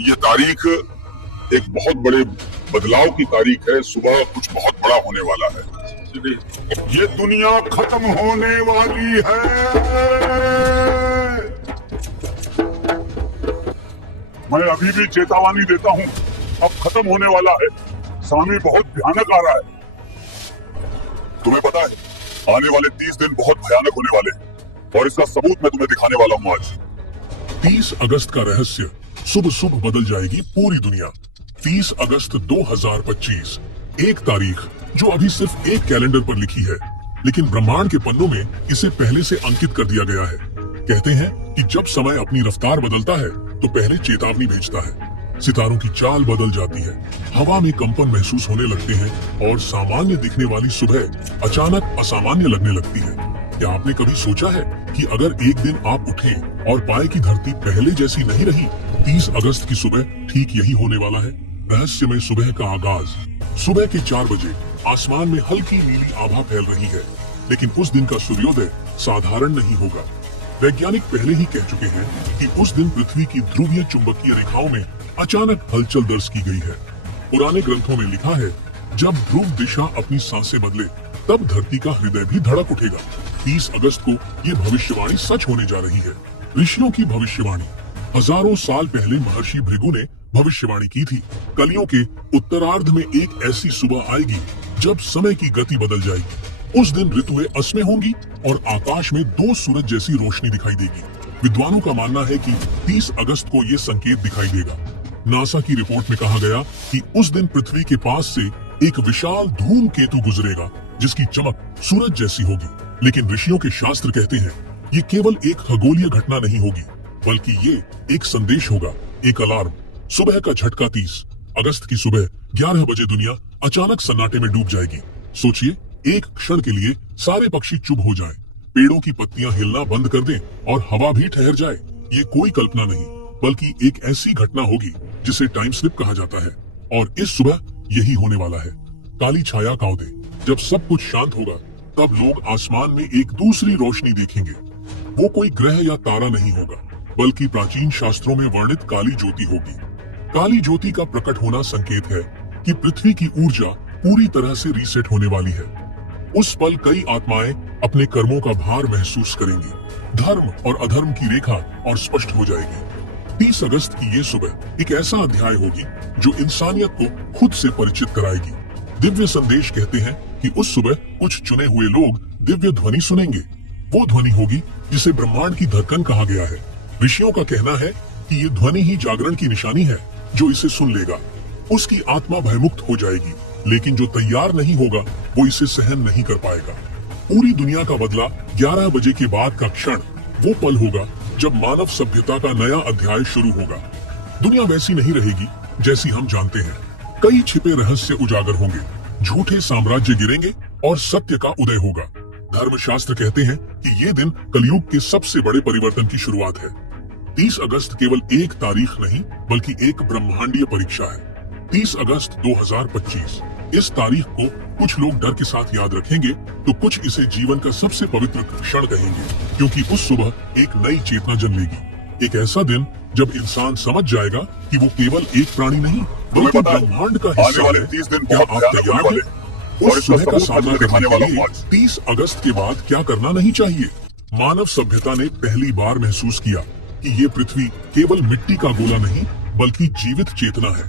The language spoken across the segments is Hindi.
ये तारीख एक बहुत बड़े बदलाव की तारीख है। सुबह कुछ बहुत बड़ा होने वाला है। ये दुनिया खत्म होने वाली है। मैं अभी भी चेतावनी देता हूँ, अब खत्म होने वाला है। सामी बहुत भयानक आ रहा है। तुम्हें पता है, आने वाले 30 दिन बहुत भयानक होने वाले हैं, और इसका सबूत मैं तुम्हें दिखाने वाला हूँ आज। 30 अगस्त का रहस्य। सुबह सुबह बदल जाएगी पूरी दुनिया। 30 अगस्त 2025, एक तारीख जो अभी सिर्फ एक कैलेंडर पर लिखी है, लेकिन ब्रह्मांड के पन्नों में इसे पहले से अंकित कर दिया गया है। कहते हैं कि जब समय अपनी रफ्तार बदलता है तो पहले चेतावनी भेजता है। सितारों की चाल बदल जाती है, हवा में कंपन महसूस होने लगते हैं, और सामान्य दिखने वाली सुबह अचानक असामान्य लगने लगती है। क्या आपने कभी सोचा है कि अगर एक दिन आप उठें और पाए कि धरती पहले जैसी नहीं रही? 30 अगस्त की सुबह ठीक यही होने वाला है। रहस्यमय सुबह का आगाज। सुबह के 4 बजे आसमान में हल्की नीली आभा फैल रही है, लेकिन उस दिन का सूर्योदय साधारण नहीं होगा। वैज्ञानिक पहले ही कह चुके हैं कि उस दिन पृथ्वी की ध्रुवीय चुंबकीय रेखाओं में अचानक हलचल दर्ज की गई है। पुराने ग्रंथों में लिखा है, जब ध्रुव दिशा अपनी सांसें बदले तब धरती का हृदय भी धड़क उठेगा। 30 अगस्त को ये भविष्यवाणी सच होने जा रही है। ऋषियों की भविष्यवाणी। हजारों साल पहले महर्षि भृगु ने भविष्यवाणी की थी, कलियों के उत्तरार्ध में एक ऐसी सुबह आएगी जब समय की गति बदल जाएगी। उस दिन ऋतुएं असमय होंगी और आकाश में 2 सूरज जैसी रोशनी दिखाई देगी। विद्वानों का मानना है कि 30 अगस्त को ये संकेत दिखाई देगा। नासा की रिपोर्ट में कहा गया कि उस दिन पृथ्वी के पास से एक विशाल धूमकेतु गुजरेगा जिसकी चमक सूरज जैसी होगी। लेकिन ऋषियों के शास्त्र कहते हैं ये केवल एक खगोलीय घटना नहीं होगी, बल्कि ये एक संदेश होगा, एक अलार्म। सुबह का झटका। 30 अगस्त की सुबह 11 बजे दुनिया अचानक सन्नाटे में डूब जाएगी। सोचिए, एक क्षण के लिए सारे पक्षी चुप हो जाएं, पेड़ों की पत्तियां हिलना बंद कर दें और हवा भी ठहर जाए। ये कोई कल्पना नहीं, बल्कि एक ऐसी घटना होगी जिसे टाइम स्लिप कहा जाता है। और इस सुबह यही होने वाला है। काली छाया कांवदे। जब सब कुछ शांत होगा तब लोग आसमान में एक दूसरी रोशनी देखेंगे। वो कोई ग्रह या तारा नहीं होगा, बल्कि प्राचीन शास्त्रों में वर्णित काली ज्योति होगी। काली ज्योति का प्रकट होना संकेत है कि पृथ्वी की ऊर्जा पूरी तरह से रीसेट होने वाली है। उस पल कई आत्माएं अपने कर्मों का भार महसूस करेंगी। धर्म और अधर्म की रेखा और स्पष्ट हो जाएगी। 30 अगस्त की ये सुबह एक ऐसा अध्याय होगी जो इंसानियत को खुद से परिचित कराएगी। दिव्य संदेश कहते हैं कि उस सुबह कुछ चुने हुए लोग दिव्य ध्वनि सुनेंगे। वो ध्वनि होगी जिसे ब्रह्मांड की धड़कन कहा गया है। ऋषियों का कहना है कि ये ध्वनि ही जागरण की निशानी है। जो इसे सुन लेगा उसकी आत्मा भयमुक्त हो जाएगी, लेकिन जो तैयार नहीं होगा वो इसे सहन नहीं कर पाएगा। पूरी दुनिया का बदला 11 बजे के बाद का क्षण वो पल होगा जब मानव सभ्यता का नया अध्याय शुरू होगा। दुनिया वैसी नहीं रहेगी जैसी हम जानते हैं। कई छिपे रहस्य उजागर होंगे, झूठे साम्राज्य गिरेंगे और सत्य का उदय होगा। धर्मशास्त्र कहते हैं कि ये दिन कलयुग के सबसे बड़े परिवर्तन की शुरुआत है। 30 अगस्त केवल एक तारीख नहीं, बल्कि एक ब्रह्मांडीय परीक्षा है। 30 अगस्त 2025। इस तारीख को कुछ लोग डर के साथ याद रखेंगे तो कुछ इसे जीवन का सबसे पवित्र क्षण कहेंगे, क्योंकि उस सुबह एक नई चेतना जन्मेगी। एक ऐसा दिन जब इंसान समझ जाएगा कि वो केवल एक प्राणी नहीं, बल्कि ब्रह्मांड का हिस्सा है। 30 दिन क्या आप तैयार हैं? उस सुबह का सामना करने के लिए 30 अगस्त के बाद क्या करना नहीं चाहिए? मानव सभ्यता ने पहली बार महसूस किया कि ये पृथ्वी केवल मिट्टी का गोला नहीं, बल्कि जीवित चेतना है।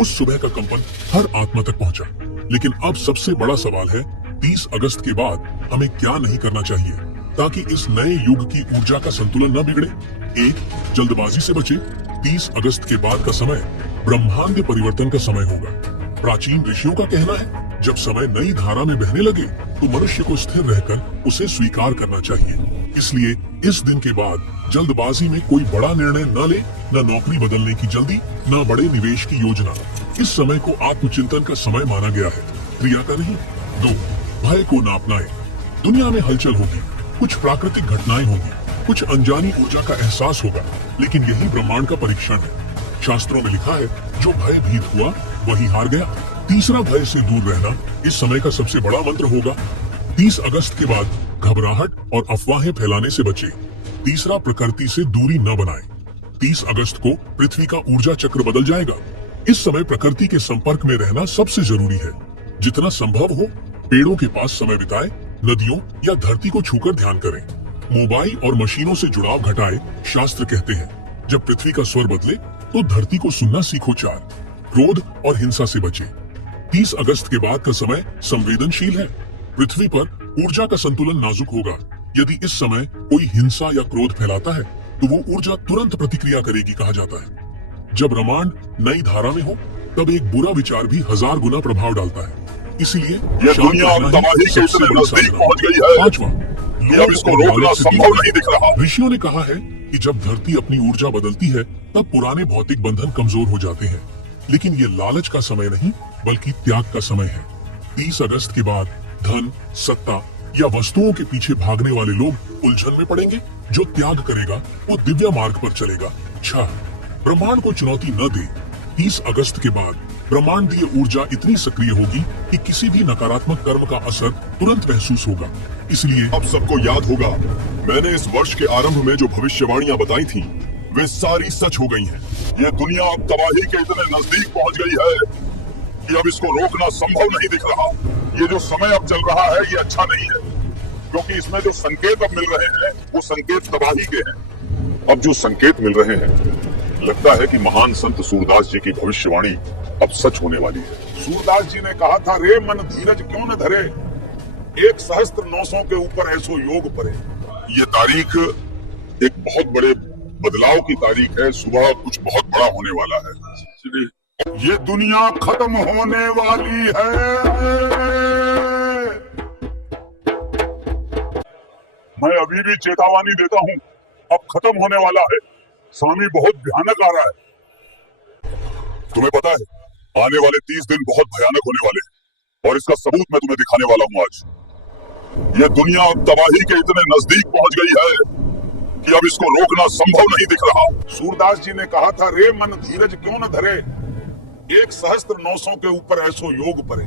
उस सुबह का कंपन हर आत्मा तक पहुंचा। लेकिन अब सबसे बड़ा सवाल है, 30 अगस्त के बाद हमें क्या नहीं करना चाहिए ताकि इस नए युग की ऊर्जा का संतुलन न बिगड़े। 1. जल्दबाजी से बचे। 30 अगस्त के बाद का समय ब्रह्मांड परिवर्तन का समय होगा। प्राचीन ऋषियों का कहना है, जब समय नई धारा में बहने लगे तो मनुष्य को स्थिर रहकर उसे स्वीकार करना चाहिए। इसलिए इस दिन के बाद जल्दबाजी में कोई बड़ा निर्णय न ले, न नौकरी बदलने की जल्दी, न बड़े निवेश की योजना। इस समय को आत्मचिंतन का समय माना गया है, क्रिया का नहीं। 2. भय को न अपनाएं। दुनिया में हलचल होगी, कुछ प्राकृतिक घटनाएं होगी, कुछ अनजानी ऊर्जा का एहसास होगा, लेकिन यही ब्रह्मांड का परीक्षण है। शास्त्रों में लिखा है, जो भयभीत हुआ वही हार गया। तीसरा, भय से दूर रहना इस समय का सबसे बड़ा मंत्र होगा। 30 अगस्त के बाद घबराहट और अफवाहें फैलाने से बचे। तीसरा, प्रकृति से दूरी न बनाएं। 30 अगस्त को पृथ्वी का ऊर्जा चक्र बदल जाएगा। इस समय प्रकृति के संपर्क में रहना सबसे जरूरी है। जितना संभव हो पेड़ों के पास समय बिताएं, नदियों या धरती को छूकर ध्यान करें। मोबाइल और मशीनों से जुड़ाव घटाए। शास्त्र कहते हैं जब पृथ्वी का स्वर बदले तो धरती को सुनना सीखो। 4 क्रोध और हिंसा से बचे। 30 अगस्त के बाद का समय संवेदनशील है। पृथ्वी पर ऊर्जा का संतुलन नाजुक होगा। यदि इस समय कोई हिंसा या क्रोध फैलाता है तो वो ऊर्जा तुरंत प्रतिक्रिया करेगी कहा जाता है। जब ब्रह्मांड नई धारा में हो तब एक बुरा विचार भी 1000 गुना प्रभाव डालता है। इसलिए ये दुनिया अब तबाही के इतने नजदीक पहुंच गई है 5वां, कि अब इसको रोकना संभव नहीं दिख रहा। ऋषियों ने कहा है कि जब धरती अपनी ऊर्जा बदलती है तब पुराने भौतिक बंधन कमजोर हो जाते हैं। लेकिन ये लालच का समय नहीं बल्कि त्याग का समय है। 30 अगस्त के बाद धन, सत्ता या वस्तुओं के पीछे भागने वाले लोग उलझन में पड़ेंगे। जो त्याग करेगा वो दिव्य मार्ग पर चलेगा। 6 ब्रह्मांड को चुनौती न दे। 30 अगस्त के बाद ब्रह्मांडीय ऊर्जा इतनी सक्रिय होगी कि किसी भी नकारात्मक कर्म का असर तुरंत महसूस होगा। इसलिए अब सबको याद होगा मैंने इस वर्ष के आरंभ में जो भविष्यवाणियां बताई थी वे सारी सच हो गई हैं। ये दुनिया अब तबाही के इतने नजदीक पहुंच गई है कि अब इसको रोकना संभव नहीं दिख रहा। ये जो समय अब चल रहा है ये अच्छा नहीं है, क्योंकि इसमें जो संकेत अब मिल रहे हैं वो संकेत तबाही के हैं। अब जो संकेत मिल रहे हैं लगता है कि महान संत सूरदास जी की भविष्यवाणी अब सच होने वाली है। सूरदास जी ने कहा था, रे मन धीरज क्यों न धरे, 1,900 के ऊपर ऐसो योग परे। ये तारीख एक बहुत बड़े बदलाव की तारीख है। सुबह कुछ बहुत बड़ा होने वाला है। ये दुनिया खत्म होने वाली है। मैं अभी भी चेतावनी देता हूँ, अब खत्म होने वाला है। स्वामी बहुत भयानक आ रहा है। तुम्हें पता है आने वाले 30 दिन बहुत भयानक होने वाले हैं और इसका सबूत मैं तुम्हें दिखाने वाला हूँ आज। ये दुनिया अब तबाही के इतने नजदीक पहुंच गई है कि अब इसको रोकना संभव नहीं दिख रहा। सूरदास जी ने कहा था, रे मन धीरज क्यों न धरे, 1,900 के ऊपर ऐसो योग परे।